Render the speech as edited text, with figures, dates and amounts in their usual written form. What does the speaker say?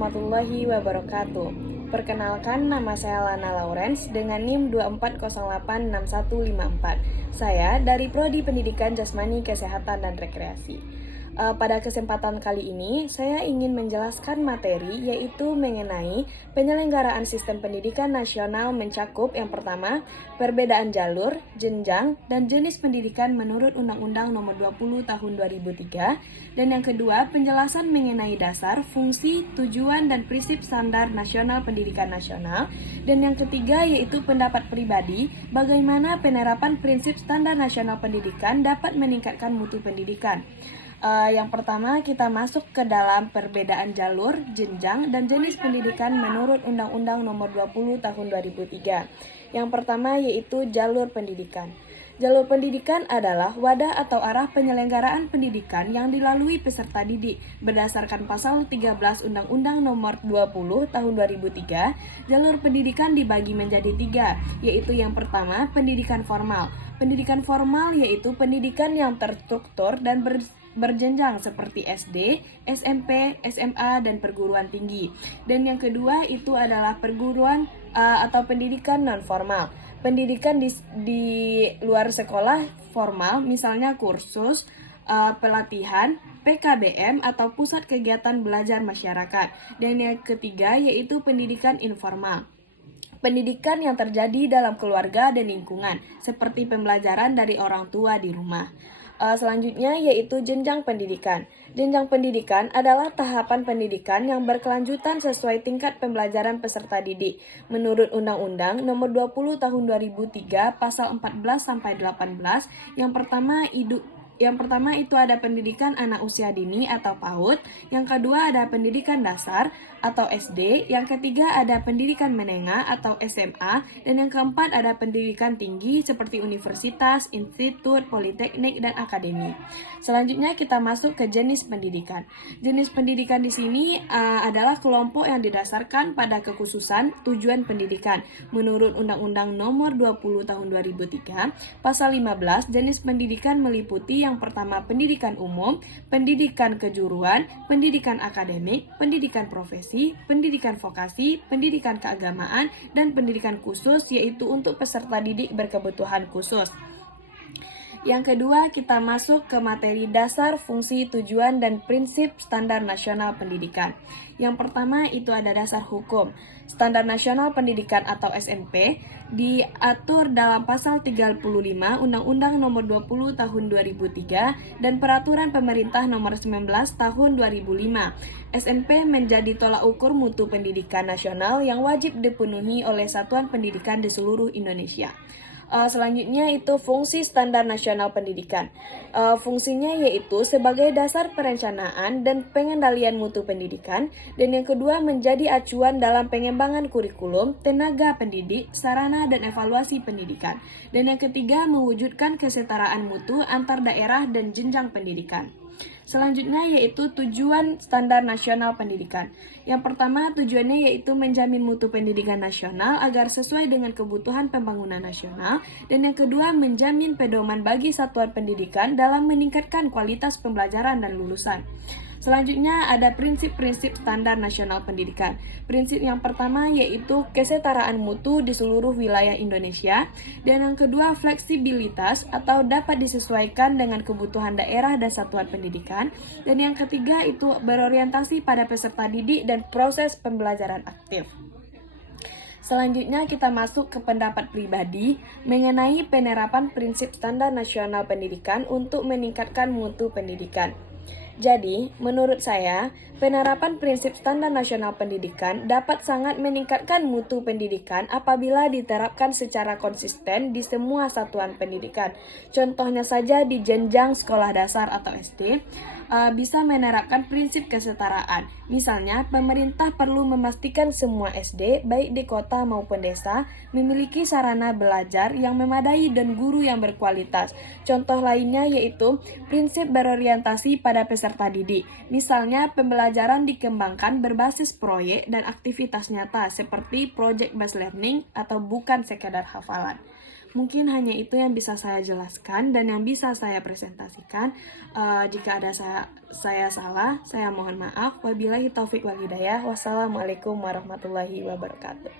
warahmatullahi wabarakatuh. Perkenalkan, nama saya Lana Lawrence dengan NIM 24086154. Saya dari Prodi Pendidikan Jasmani Kesehatan dan Rekreasi. Pada kesempatan kali ini, saya ingin menjelaskan materi yaitu mengenai penyelenggaraan sistem pendidikan nasional mencakup yang pertama, perbedaan jalur, jenjang, dan jenis pendidikan menurut Undang-Undang Nomor 20 Tahun 2003, dan yang kedua, penjelasan mengenai dasar, fungsi, tujuan, dan prinsip standar nasional pendidikan nasional, dan yang ketiga yaitu pendapat pribadi, bagaimana penerapan prinsip standar nasional pendidikan dapat meningkatkan mutu pendidikan. Yang pertama kita masuk ke dalam perbedaan jalur, jenjang, dan jenis pendidikan menurut Undang-Undang Nomor 20 Tahun 2003. Yang pertama yaitu jalur pendidikan. Jalur pendidikan adalah wadah atau arah penyelenggaraan pendidikan yang dilalui peserta didik. Berdasarkan pasal 13 Undang-Undang Nomor 20 Tahun 2003, jalur pendidikan dibagi menjadi 3, yaitu yang pertama pendidikan formal. Pendidikan formal yaitu pendidikan yang terstruktur dan berjenjang seperti SD, SMP, SMA, dan perguruan tinggi. Dan yang kedua itu adalah perguruan atau pendidikan non-formal. Pendidikan di luar sekolah formal, misalnya kursus, pelatihan, PKBM, atau pusat kegiatan belajar masyarakat. Dan yang ketiga yaitu pendidikan informal. Pendidikan yang terjadi dalam keluarga dan lingkungan, seperti pembelajaran dari orang tua di rumah. Selanjutnya yaitu jenjang pendidikan. Jenjang pendidikan adalah tahapan pendidikan yang berkelanjutan sesuai tingkat pembelajaran peserta didik. Menurut Undang-Undang Nomor 20 Tahun 2003 Pasal 14-18, yang pertama itu ada pendidikan anak usia dini atau PAUD, yang kedua ada pendidikan dasar atau SD, yang ketiga ada pendidikan menengah atau SMA, dan yang keempat ada pendidikan tinggi seperti universitas, institut, politeknik, dan akademi. Selanjutnya kita masuk ke jenis pendidikan. Jenis pendidikan di sini adalah kelompok yang didasarkan pada kekhususan tujuan pendidikan. Menurut Undang-Undang Nomor 20 Tahun 2003, Pasal 15, jenis pendidikan meliputi yang pertama pendidikan umum, pendidikan kejuruan, pendidikan akademik, pendidikan profesi, pendidikan vokasi, pendidikan keagamaan, dan pendidikan khusus yaitu untuk peserta didik berkebutuhan khusus. Yang kedua, kita masuk ke materi dasar, fungsi, tujuan, dan prinsip standar nasional pendidikan. Yang pertama itu ada dasar hukum. Standar Nasional Pendidikan atau SMP diatur dalam pasal 35 Undang-Undang Nomor 20 Tahun 2003 dan Peraturan Pemerintah Nomor 19 Tahun 2005. SMP menjadi tolak ukur mutu pendidikan nasional yang wajib dipenuhi oleh satuan pendidikan di seluruh Indonesia. Selanjutnya itu fungsi standar nasional pendidikan. Fungsinya yaitu sebagai dasar perencanaan dan pengendalian mutu pendidikan, dan yang kedua menjadi acuan dalam pengembangan kurikulum, tenaga pendidik, sarana dan evaluasi pendidikan. Dan yang ketiga mewujudkan kesetaraan mutu antar daerah dan jenjang pendidikan. Selanjutnya yaitu tujuan standar nasional pendidikan. Yang pertama tujuannya yaitu menjamin mutu pendidikan nasional agar sesuai dengan kebutuhan pembangunan nasional. Dan yang kedua menjamin pedoman bagi satuan pendidikan dalam meningkatkan kualitas pembelajaran dan lulusan. Selanjutnya ada prinsip-prinsip standar nasional pendidikan. Prinsip yang pertama yaitu kesetaraan mutu di seluruh wilayah Indonesia. Dan yang kedua fleksibilitas atau dapat disesuaikan dengan kebutuhan daerah dan satuan pendidikan. Dan yang ketiga itu berorientasi pada peserta didik dan proses pembelajaran aktif. Selanjutnya kita masuk ke pendapat pribadi mengenai penerapan prinsip standar nasional pendidikan untuk meningkatkan mutu pendidikan. Jadi, menurut saya, penerapan prinsip standar nasional pendidikan dapat sangat meningkatkan mutu pendidikan apabila diterapkan secara konsisten di semua satuan pendidikan. Contohnya saja di jenjang sekolah dasar atau SD, bisa menerapkan prinsip kesetaraan. Misalnya, pemerintah perlu memastikan semua SD, baik di kota maupun desa, memiliki sarana belajar yang memadai dan guru yang berkualitas. Contoh lainnya yaitu prinsip berorientasi pada peserta didik. Misalnya, pembelajaran dikembangkan berbasis proyek dan aktivitas nyata seperti project based learning atau bukan sekadar hafalan. Mungkin hanya itu yang bisa saya jelaskan dan yang bisa saya presentasikan. Jika ada saya salah, saya mohon maaf. Wabillahi taufik wal hidayah. Wassalamualaikum warahmatullahi wabarakatuh.